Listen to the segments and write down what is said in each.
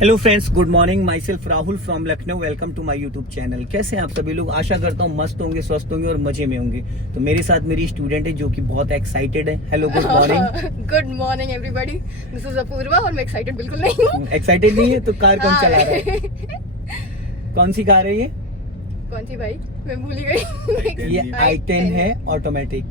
Hello friends, good morning. Myself Rahul from Lucknow. Welcome to my YouTube channel. कैसे हैं आप सभी लोग? आशा करता हूँ मस्त होंगे, स्वस्थ होंगे और मजे में होंगे। तो मेरे साथ मेरी स्टूडेंट है जो कि बहुत एक्साइटेड है। Hello, good morning. Good morning everybody, this is Apoorva और मैं एक्साइटेड बिल्कुल नहीं हूँ। एक्साइटेड नहीं है तो कार कौन चला रहा है? कौन सी कार है ये? कौन सी भाई, मैं भूल ही गई। ये i10 है, ऑटोमेटिक।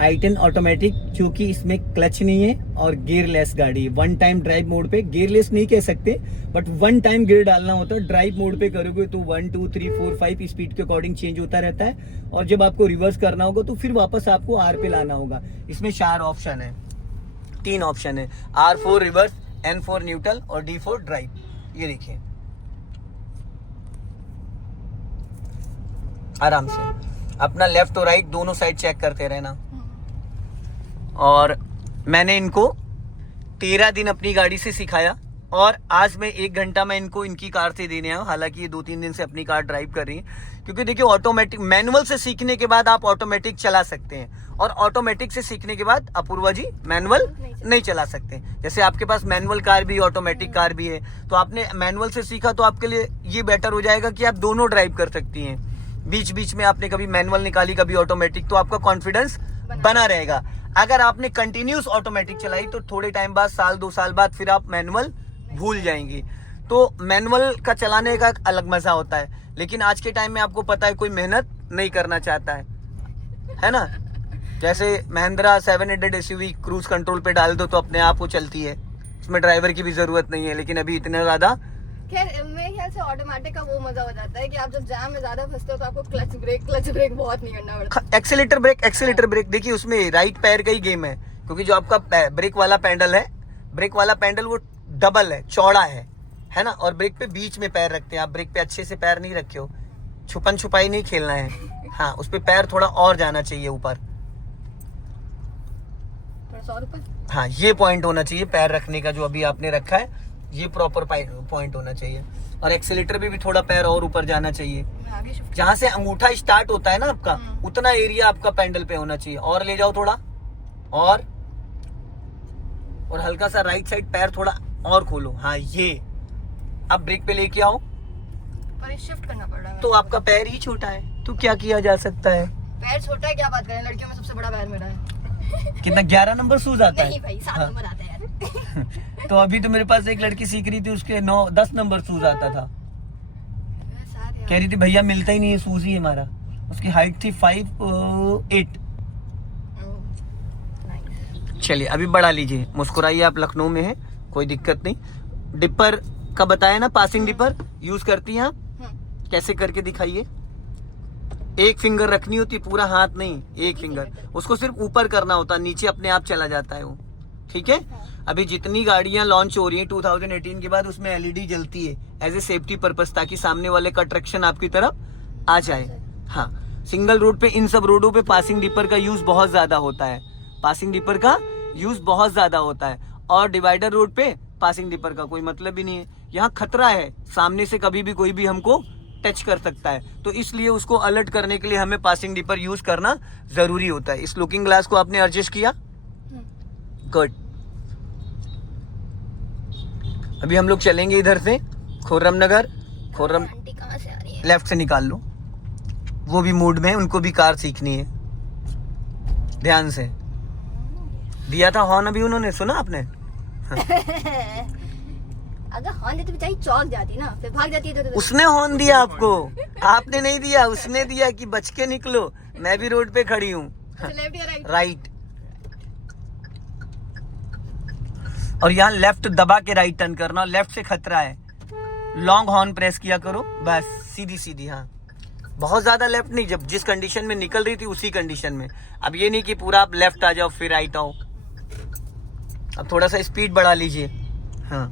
i10 ऑटोमेटिक, क्योंकि इसमें क्लच नहीं है और गियरलेस गाड़ी है। वन टाइम ड्राइव मोड पे, गियरलेस नहीं कह सकते बट वन टाइम गियर डालना होता है। ड्राइव मोड पे करोगे तो 1 2 3 4 5 स्पीड के अकॉर्डिंग चेंज होता रहता है, और जब आपको रिवर्स करना होगा तो फिर वापस आपको आर पे लाना होगा। इसमें 4 ऑप्शन है, 3 ऑप्शन है, R4 रिवर्स, N4 न्यूट्रल और D4 ड्राइव। ये देखिए आराम से अपना लेफ्ट और राइट दोनों साइड चेक करते रहना। और मैंने इनको 13 दिन अपनी गाड़ी से सिखाया और आज मैं 1 घंटा में इनको इनकी कार से देने आया। हालांकि ये 2-3 दिन से अपनी कार ड्राइव कर रही है, क्योंकि देखिए ऑटोमेटिक मैनुअल से सीखने के बाद आप ऑटोमेटिक चला सकते हैं, और ऑटोमेटिक से सीखने के बाद अपूर्वा जी मैनुअल नहीं चला सकते। जैसे आपके पास मैनुअल कार भी, ऑटोमेटिक कार भी है, तो आपने मैनुअल से सीखा तो आपके लिए ये बेटर हो जाएगा कि आप दोनों ड्राइव कर सकती हैं। बीच बीच में आपने कभी मैनुअल निकाली, कभी ऑटोमेटिक, तो आपका कॉन्फिडेंस बना रहेगा। अगर आपने कंटिन्यूस ऑटोमेटिक चलाई तो थोड़े टाइम बाद, 1-2 साल बाद, फिर आप मैनुअल भूल जाएंगे। तो मैनुअल का चलाने का एक अलग मजा होता है, लेकिन आज के टाइम में आपको पता है कोई मेहनत नहीं करना चाहता है ना। जैसे महिंद्रा 700 SUV क्रूज कंट्रोल पे डाल दो तो अपने आप वो चलती है, उसमें ड्राइवर की भी जरूरत नहीं है। लेकिन अभी इतना ज्यादा, खैर मेरे ख्याल से ऑटोमेटिक का वो मजा हो जाता है कि आप जब जाम में ज्यादा फंसते हो तो आपको क्लच ब्रेक बहुत नहीं करना पड़ता। एक्सीलेटर ब्रेक देखिए, उसमें राइट पैर का ही गेम है, क्योंकि जो आपका ब्रेक वाला पैडल वो डबल है, चौड़ा है ना। और ब्रेक पे बीच में पैर रखते हैं आप, ब्रेक पे अच्छे से पैर नहीं रखे हो, छुपन छुपाई नहीं खेलना है। हाँ, उस पे पैर थोड़ा और जाना चाहिए ऊपर। हाँ, ये पॉइंट होना चाहिए पैर रखने का, जो अभी आपने रखा है ये प्रॉपर पॉइंट होना चाहिए। और एक्सीलेटर भी थोड़ा पैर और ऊपर जाना चाहिए। जहाँ से अंगूठा स्टार्ट होता है ना आपका, उतना एरिया आपका पैडल पे होना चाहिए। और ले जाओ थोड़ा, और हल्का सा राइट साइड पैर थोड़ा और खोलो। हाँ, ये अब ब्रेक पे लेके आओ, पर शिफ्ट करना पड़ रहा है। तो आपका पैर ही छोटा है, तो क्या किया जा सकता है? पैर छोटा है, क्या बात करें, लड़कियों में सबसे बड़ा पैर मेरा है। कितना 11 नंबर शूज आता है? नहीं भाई, 7 नंबर आता है यार। तो अभी तो मेरे पास एक लड़की सीख रही थी, उसके 9-10 नंबर शूज आता था। कह रही थी भैया मिलता ही नहीं है शूज ही हमारा। उसकी हाइट थी 5'8". चलिए अभी बढ़ा लीजिए, मुस्कुराइए, आप लखनऊ में हैं, कोई दिक्कत नहीं। डिपर का बताया ना, पासिंग डिपर यूज करती हैं आप? कैसे करके दिखाइए। एक फिंगर रखनी होती, पूरा हाथ नहीं, एक फिंगर। उसको सिर्फ ऊपर करना होता, नीचे अपने आप चला जाता है वो। ठीक है। अभी जितनी गाड़ियां लॉन्च हो रही हैं 2018 के बाद, उसमें LED जलती है एज ए सेफ्टी पर्पस, ताकि सामने वाले का अट्रैक्शन आपकी तरफ आ जाए। हाँ, सिंगल रोड पे, इन सब रोडों पे पासिंग डिपर का यूज बहुत ज्यादा होता है। पासिंग डिपर का यूज बहुत ज्यादा होता है, और डिवाइडर रोड पे पासिंग डिपर का कोई मतलब ही नहीं है। यहाँ खतरा है, सामने से कभी भी कोई भी हमको टच कर सकता है, तो इसलिए उसको अलर्ट करने के लिए हमें पासिंग डिपर यूज करना जरूरी होता है। इस लुकिंग ग्लास को आपने एडजस्ट किया, गुड। अभी हम लोग चलेंगे इधर से खुर्रम नगर। आंटी कहाँ से आ रही है? लेफ्ट से निकाल लो, वो भी मूड में, उनको भी कार सीखनी है। ध्यान से दिया था हॉर्न, अभी उन्होंने सुना आपने? अगर हॉर्न देती बेचारी चौक जाती ना, फिर भाग जाती है। तो उसने हॉर्न दिया आपको, आपने नहीं दिया, उसने दिया कि बच के निकलो, मैं भी रोड पे खड़ी हूँ। लेफ्ट या राइट? राइट। और यहाँ लेफ्ट दबा के राइट टर्न करना, लेफ्ट से खतरा है। लॉन्ग हॉर्न प्रेस किया करो, बस सीधी सीधी। हाँ, बहुत ज्यादा लेफ्ट नहीं, जब जिस कंडीशन में निकल रही थी उसी कंडीशन में। अब ये नहीं कि पूरा आप लेफ्ट आ जाओ फिर राइट आओ। अब थोड़ा सा स्पीड बढ़ा लीजिए। हाँ,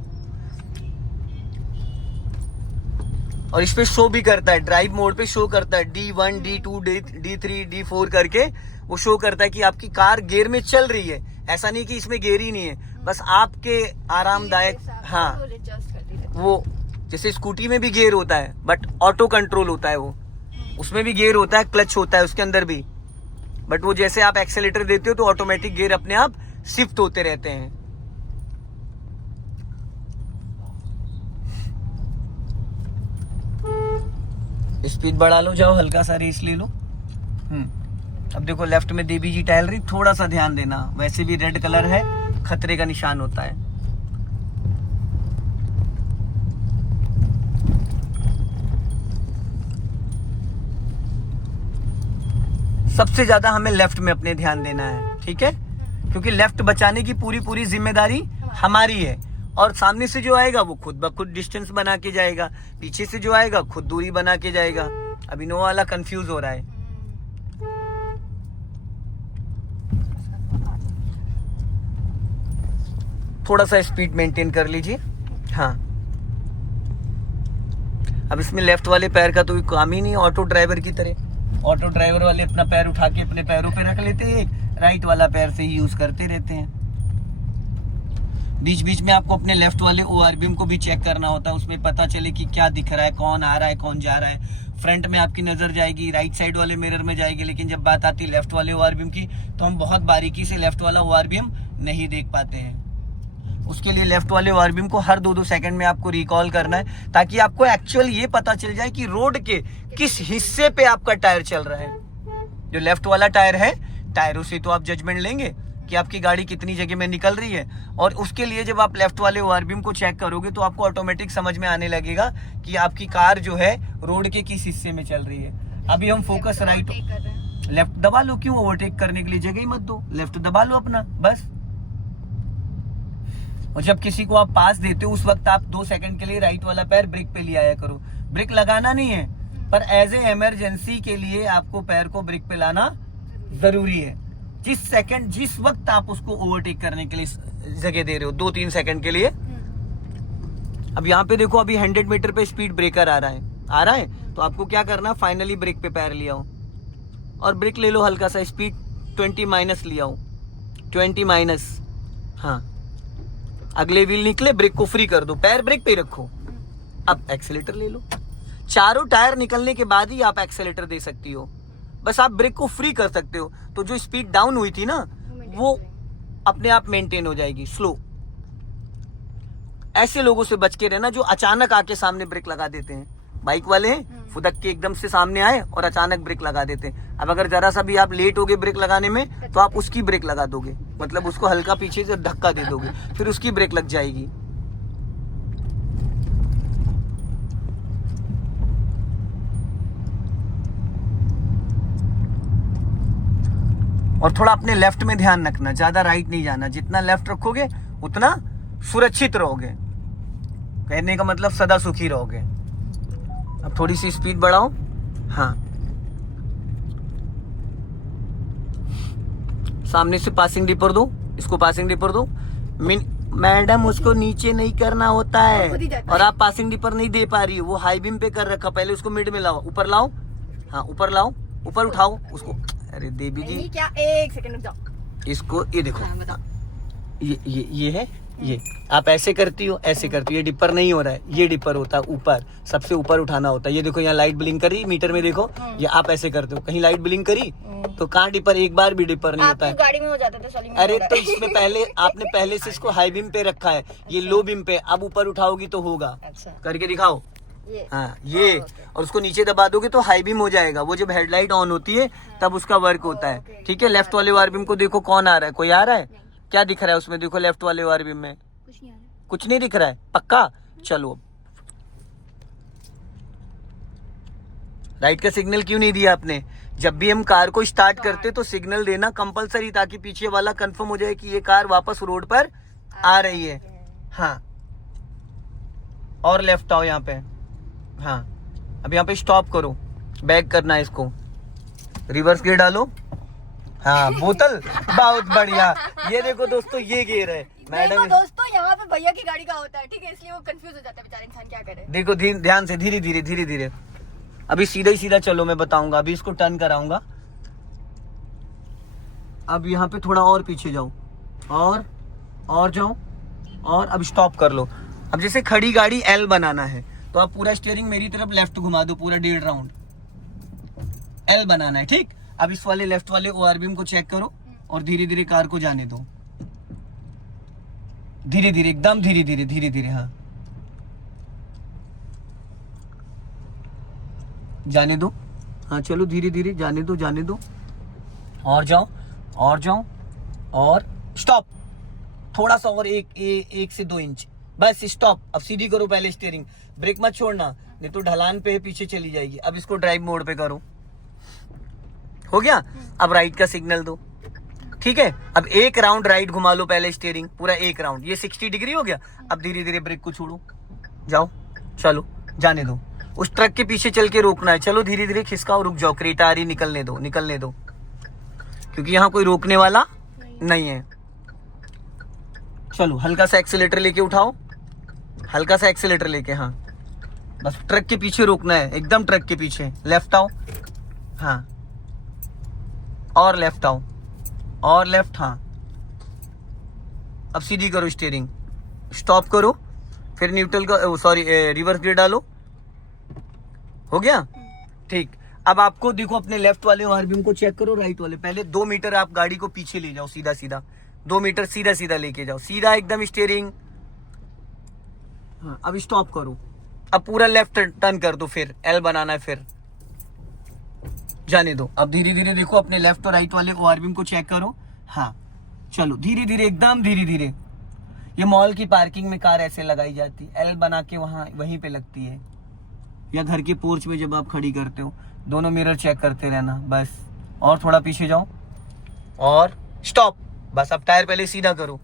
और इस पे शो भी करता है, ड्राइव मोड पे शो करता है, D1 D2 D3 D4 करके वो शो करता है कि आपकी कार गियर में चल रही है। ऐसा नहीं कि इसमें गियर ही नहीं है, बस आपके आरामदायक। हाँ, वो जैसे स्कूटी में भी गियर होता है बट ऑटो कंट्रोल होता है, वो उसमें भी गियर होता है, क्लच होता है उसके अंदर भी, बट वो जैसे आप एक्सेलेटर देते हो तो ऑटोमेटिक गियर अपने आप शिफ्ट होते रहते हैं। स्पीड बढ़ा लो, जाओ हल्का सा रेस ले लो। अब देखो लेफ्ट में देवी जी टहल रही, थोड़ा सा ध्यान देना, वैसे भी रेड कलर है, खतरे का निशान होता है। सबसे ज्यादा हमें लेफ्ट में अपने ध्यान देना है, ठीक है, क्योंकि लेफ्ट बचाने की पूरी पूरी जिम्मेदारी हमारी है। और सामने से जो आएगा वो खुद ब खुद डिस्टेंस बना के जाएगा, पीछे से जो आएगा खुद दूरी बना के जाएगा। अब इनोवा वाला कंफ्यूज हो रहा है। थोड़ा सा स्पीड मेंटेन कर लीजिए। हाँ, अब इसमें लेफ्ट वाले पैर का तो कोई काम ही नहीं है, ऑटो ड्राइवर की तरह। ऑटो ड्राइवर वाले अपना पैर उठा के अपने पैरों पे रख लेते हैं, राइट वाला पैर से ही यूज करते रहते हैं। बीच बीच में आपको अपने लेफ्ट वाले ओआरबीएम को भी चेक करना होता है, उसमें पता चले कि क्या दिख रहा है, कौन आ रहा है, कौन जा रहा है। फ्रंट में आपकी नजर जाएगी, राइट साइड वाले मिरर में जाएगी, लेकिन जब बात आती है लेफ्ट वाले ओआरबीएम की तो हम बहुत बारीकी से लेफ्ट वाला ओआरबीएम नहीं देख पाते हैं। उसके लिए लेफ्ट वाले ओआरबीएम को हर 2-2 सेकंड में आपको रिकॉल करना है, ताकि आपको एक्चुअल ये पता चल जाए कि रोड के किस हिस्से पे आपका टायर चल रहा है। जो लेफ्ट वाला टायर है, टायरों से तो आप जजमेंट लेंगे कि आपकी गाड़ी कितनी जगह में निकल रही है, और उसके लिए जब आप लेफ्ट वाले ओआरबीएम को चेक करोगे तो आपको ऑटोमेटिक समझ में आने लगेगा कि आपकी कार जो है रोड के किस हिस्से में चल रही है। अभी हम फोकस राइट, लेफ्ट दबा लो, क्यों ओवरटेक करने के लिए जगह ही मत दो, लेफ्ट दबा लो अपना बस। और जब किसी को आप पास देते हो उस वक्त आप 2 सेकंड के लिए राइट वाला पैर ब्रेक पे ले आया करो। ब्रेक लगाना नहीं है, पर एज ए इमरजेंसी के लिए आपको पैर को ब्रेक पे लाना जरूरी है। जिस वक्त आप उसको ओवरटेक करने के लिए जगह दे रहे हो, 2-3 सेकंड के लिए। अब यहाँ पे देखो, अभी 100 मीटर पे स्पीड ब्रेकर आ रहा है, तो आपको क्या करना, फाइनली ब्रेक पे पैर लिया हो और ब्रेक ले लो हल्का सा, स्पीड 20 माइनस लिया हो, 20 माइनस। हाँ, अगले व्हील निकले, ब्रेक को फ्री कर दो, पैर ब्रेक पे रखो। अब एक्सेलेटर ले लो, चारों टायर निकलने के बाद ही आप एक्सेलेटर दे सकती हो, बस आप ब्रेक को फ्री कर सकते हो। तो जो स्पीड डाउन हुई थी ना, वो अपने आप मेंटेन हो जाएगी, स्लो। ऐसे लोगों से बच के रहना जो अचानक आके सामने ब्रेक लगा देते हैं। बाइक वाले फुदक के एकदम से सामने आए और अचानक ब्रेक लगा देते हैं। अब अगर जरा सा भी आप लेट हो गए ब्रेक लगाने में, तो आप उसकी ब्रेक लगा दोगे, मतलब उसको हल्का पीछे से धक्का दे दोगे, फिर उसकी ब्रेक लग जाएगी। और थोड़ा अपने लेफ्ट में ध्यान रखना, ज्यादा राइट नहीं जाना। जितना लेफ्ट रखोगे उतना सुरक्षित रहोगे, कहने का मतलब सदा सुखी रहोगे। अब थोड़ी सी स्पीड बढ़ाओ। हाँ, सामने से पासिंग डिपर दो, इसको पासिंग डिपर दो। मैडम उसको नीचे नहीं करना होता है, और आप पासिंग डिपर नहीं दे पा रही हो, वो हाई बीम पे कर रखा, पहले उसको मिड में लाओ, ऊपर लाओ। हाँ, ऊपर लाओ, ऊपर उठाओ उसको। अरे देवी जी, क्या, 1 सेकंड रुक जाओ। इसको ये देखो, ये है, ये आप ऐसे करती हो, ऐसे करती हो, ये डिपर नहीं हो रहा है, ये डिपर होता है ऊपर, सबसे ऊपर उठाना होता है। ये देखो यहाँ लाइट ब्लिंक करी मीटर में, देखो ये आप ऐसे करते हो, कहीं लाइट ब्लिंक करी तो कहाँ डिपर, एक बार भी डिपर नहीं होता है। गाड़ी में हो जाता था, अरे तो इसमें पहले आपने पहले से इसको हाई बीम पे रखा है, ये लो बीम पे, अब ऊपर उठाओगी तो होगा। करके दिखाओ। हाँ, ये और उसको नीचे दबा दोगे तो हाई बीम हो जाएगा। वो जब हेडलाइट ऑन होती है तब उसका वर्क होता है, ठीक है। लेफ्ट वाले ओआरबीएम को देखो कौन आ रहा है, कोई आ रहा है, क्या दिख रहा है उसमें, देखो लेफ्ट वाले ओआरबीएम में कुछ नहीं दिख रहा है, पक्का। चलो, राइट का सिग्नल क्यों नहीं दिया आपने? जब भी हम कार को स्टार्ट करते तो सिग्नल देना कंपलसरी, ताकि पीछे वाला कंफर्म हो जाए कि ये कार वापस रोड पर आ रही है। हाँ, और लेफ्ट आओ यहाँ पे। हाँ, अब यहाँ पे स्टॉप करो, बैक करना है इसको, रिवर्स गियर डालो। हाँ, बोतल, बहुत बढ़िया। ये देखो दोस्तों, ये गियर है मैडम। दोस्तों यहाँ पे भैया की गाड़ी का होता है, ठीक है, इसलिए वो कंफ्यूज हो जाता है बेचारा इंसान, क्या करे। देखो ध्यान से, धीरे धीरे। अभी सीधा ही सीधा चलो, मैं बताऊंगा। अभी इसको टर्न कराऊंगा। अब यहाँ पे थोड़ा और पीछे जाओ, और जाओ, और अब स्टॉप कर लो। अब जैसे खड़ी गाड़ी एल बनाना है तो आप पूरा स्टीयरिंग मेरी तरफ लेफ्ट घुमा दो, पूरा 1.5 राउंड एल बनाना है, ठीक। अब इस वाले लेफ्ट वाले ओआरबीएम को चेक करो और धीरे धीरे कार को जाने दो, धीरे धीरे, एकदम धीरे धीरे। हाँ, जाने दो। हाँ चलो धीरे धीरे, जाने दो जाने दो, और जाओ और जाओ, और स्टॉप। थोड़ा सा और, एक से 2 इंच बस, स्टॉप। अब सीधी करो पहले स्टीयरिंग, ब्रेक मत छोड़ना, नहीं तो ढलान पे पीछे चली जाएगी। अब इसको ड्राइव मोड पे करो, हो गया। अब राइट का सिग्नल दो, ठीक है। अब एक राउंड राइट घुमा लो पहले स्टीयरिंग, पूरा एक राउंड, ये 60 डिग्री हो गया। अब धीरे धीरे ब्रेक को छोड़ो, जाओ, चलो जाने दो। उस ट्रक के पीछे चल के रोकना है, चलो धीरे धीरे खिसकाओ, रुक जाओ, क्रेटा आ रही, निकलने दो निकलने दो, क्योंकि यहाँ कोई रोकने वाला नहीं है। चलो हल्का सा एक्सीलेटर लेके उठाओ, हल्का सा एक्सीलेटर लेके, हाँ बस ट्रक के पीछे रोकना है, एकदम ट्रक के पीछे। लेफ्ट आओ, हाँ, और लेफ्ट आओ, और लेफ्ट, हाँ। अब सीधी करो स्टीयरिंग, स्टॉप करो, फिर न्यूट्रल का, सॉरी रिवर्स गियर डालो, हो गया, ठीक। अब आपको देखो अपने लेफ्ट वाले आरबीएम को चेक करो, राइट वाले। पहले 2 मीटर आप गाड़ी को पीछे ले जाओ, सीधा सीधा 2 मीटर सीधा सीधा लेके जाओ, सीधा एकदम स्टीयरिंग, हाँ। अब स्टॉप करो, अब पूरा लेफ्ट टर्न कर दो, फिर एल बनाना है, फिर जाने दो। अब धीरे धीरे देखो अपने लेफ्ट और राइट वाले ओआरबीएम को चेक करो, हाँ चलो धीरे धीरे, एकदम धीरे धीरे। ये मॉल की पार्किंग में कार ऐसे लगाई जाती है, एल बना के वहां वहीं पे लगती है, या घर के पोर्च में जब आप खड़ी करते हो, दोनों मिरर चेक करते रहना बस। और थोड़ा पीछे जाओ, और स्टॉप, बस। अब टायर पहले सीधा करो।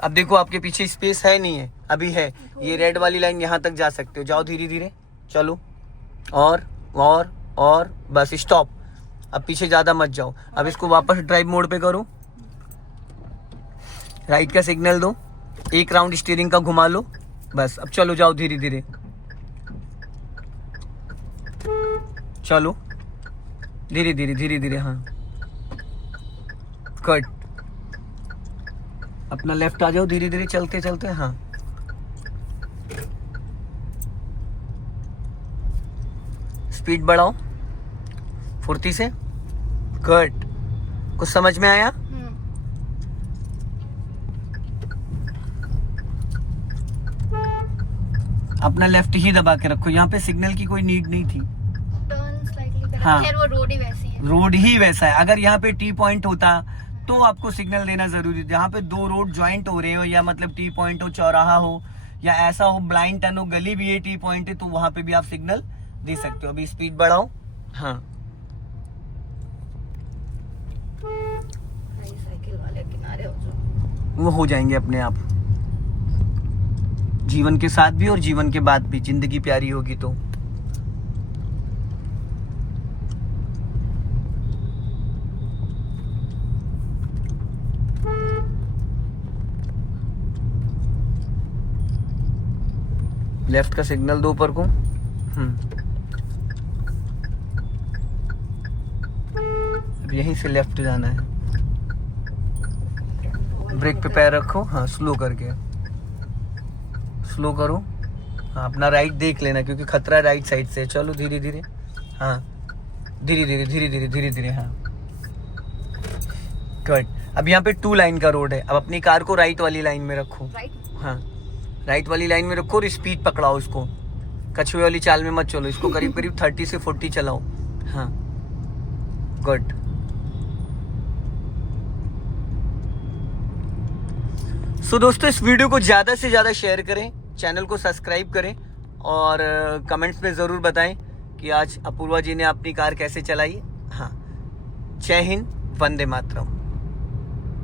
अब देखो आपके पीछे स्पेस है नहीं है, अभी है, ये रेड वाली लाइन यहाँ तक जा सकते हो, जाओ धीरे धीरे, चलो, और बस स्टॉप। अब पीछे ज्यादा मत जाओ। अब इसको वापस ड्राइव मोड पे करो, राइट का सिग्नल दो, एक राउंड स्टीयरिंग का घुमा लो, बस। अब चलो जाओ धीरे धीरे, चलो धीरे धीरे धीरे धीरे, हाँ कट। अपना लेफ्ट आ जाओ धीरे धीरे, चलते चलते, हाँ स्पीड बढ़ाओ फुर्ती से, कट। कुछ समझ में आया? अपना लेफ्ट ही दबा के रखो, यहाँ पे सिग्नल की कोई नीड नहीं थी। टर्न स्लाइटली, हाँ, खैर वो रोड ही वैसी है, रोड ही वैसा है। अगर यहाँ पे टी पॉइंट होता तो आपको सिग्नल देना जरूरी था। जहाँ पे 2 रोड ज्वाइंट हो रहे हो, या मतलब टी पॉइंट हो, चौराहा हो, या ऐसा हो ब्लाइंड टर्न हो, गली भी है, टी पॉइंट है, तो वहां पे भी आप सिग्नल दे सकते हो। अभी स्पीड बढ़ाओ, हाँ साइकिल वाले किनारे हो जाओ, वो हो जाएंगे अपने आप, जीवन के साथ भी और जीवन के बाद भी। जिंदगी प्यारी होगी तो। लेफ्ट का सिग्नल दो ऊपर को, अब यहीं से लेफ्ट जाना है। ब्रेक पे पैर रखो, हाँ स्लो करके, स्लो करो, हाँ अपना राइट देख लेना, क्योंकि खतरा है राइट साइड से। चलो धीरे धीरे, हाँ धीरे धीरे धीरे धीरे धीरे धीरे, हाँ कट। अब यहाँ पे 2 लाइन का रोड है, अब अपनी कार को राइट वाली लाइन में रखो, हाँ राइट वाली लाइन में रखो, और स्पीड पकड़ाओ इसको, कछुए वाली चाल में मत चलो, इसको करीब करीब 30 से 40 चलाओ, हाँ गुड। सो दोस्तों इस वीडियो को ज़्यादा से ज़्यादा शेयर करें, चैनल को सब्सक्राइब करें, और कमेंट्स में ज़रूर बताएं कि आज अपूर्वा जी ने अपनी कार कैसे चलाई। हाँ, जय हिंद, वंदे मातरम।